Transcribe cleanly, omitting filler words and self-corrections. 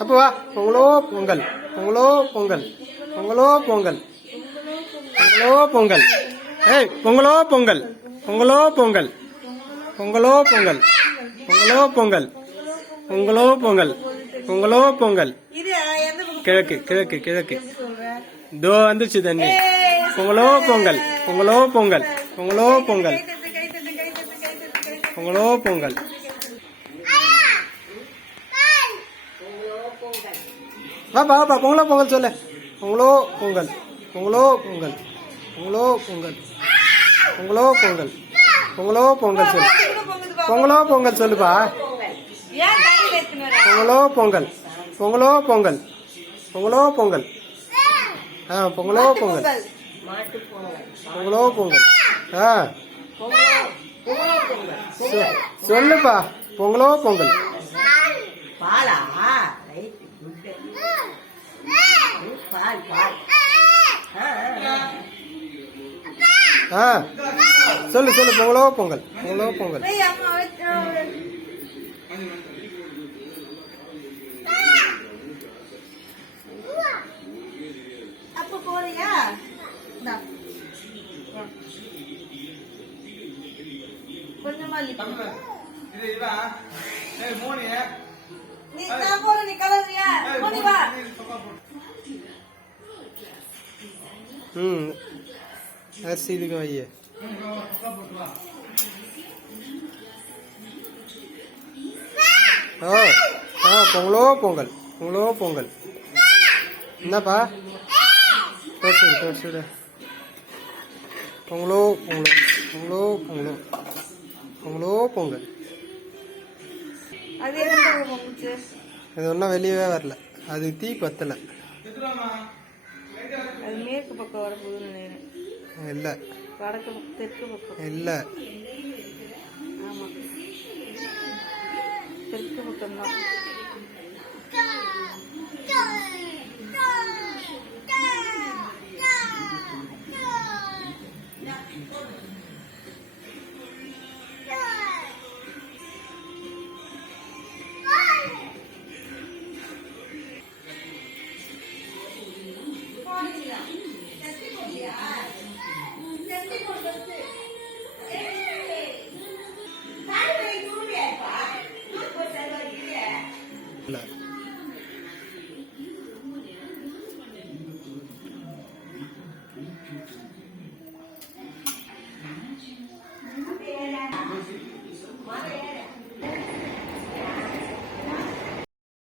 அப்போ வா. பொங்கலோ பொங்கல், பொங்கலோ பொங்கல், பொங்கலோ பொங்கல், பொங்கலோ பொங்கல். ஏய், பொங்கலோ பொங்கல், பொங்கலோ பொங்கல், பொங்கலோ பொங்கல், பொங்கலோ பொங்கல், பொங்கலோ பொங்கல், பொங்கலோ பொங்கல். கிழக்கு கிழக்கு கிழக்கு. தோ வந்துச்சு தண்ணி. பொங்கலோ பொங்கல், பொங்கலோ பொங்கல், பொங்கலோ பொங்கல், பொங்கலோ பொங்கல். வாப்பா வாப்பா, பொங்கலோ பொங்கல் சொல்லு. பொங்கலோ பொங்கல், பொங்கலோ பொங்கல், பொங்கலோ பொங்கல், பொங்கலோ பொங்கல், பொங்கலோ பொங்கல் சொல்லு. பொங்கலோ பொங்கல் சொல்லுப்பா. பொங்கலோ பொங்கல், பொங்கலோ பொங்கல், பொங்கலோ பொங்கல். பொங்கலோ பொங்கல், பொங்கலோ பொங்கல். சொல்லுப்பா. பொங்கலோ பொங்கல். சொல்லு சொல்லு. பொங்கலோ பொங்கல், பொங்கலோ பொங்கல். அரிசி இதுக்கு வைய. பொங்கலோ பொங்கல், பொங்கலோ பொங்கல். என்னப்பா? தோசுடு. பொங்கலோ பொங்கல், பொங்கலோ பொங்கலோ, பொங்கலோ பொங்கல். அது ஒன்றும் வெளியவே வரல. அது தீ பத்தல. மேற்கு பக்கம் வரப்போகுது. இல்ல, வடக்கு தெற்கு பக்கம். இல்ல, ஆமா, தெற்கு பக்கம் தான். இல்ல.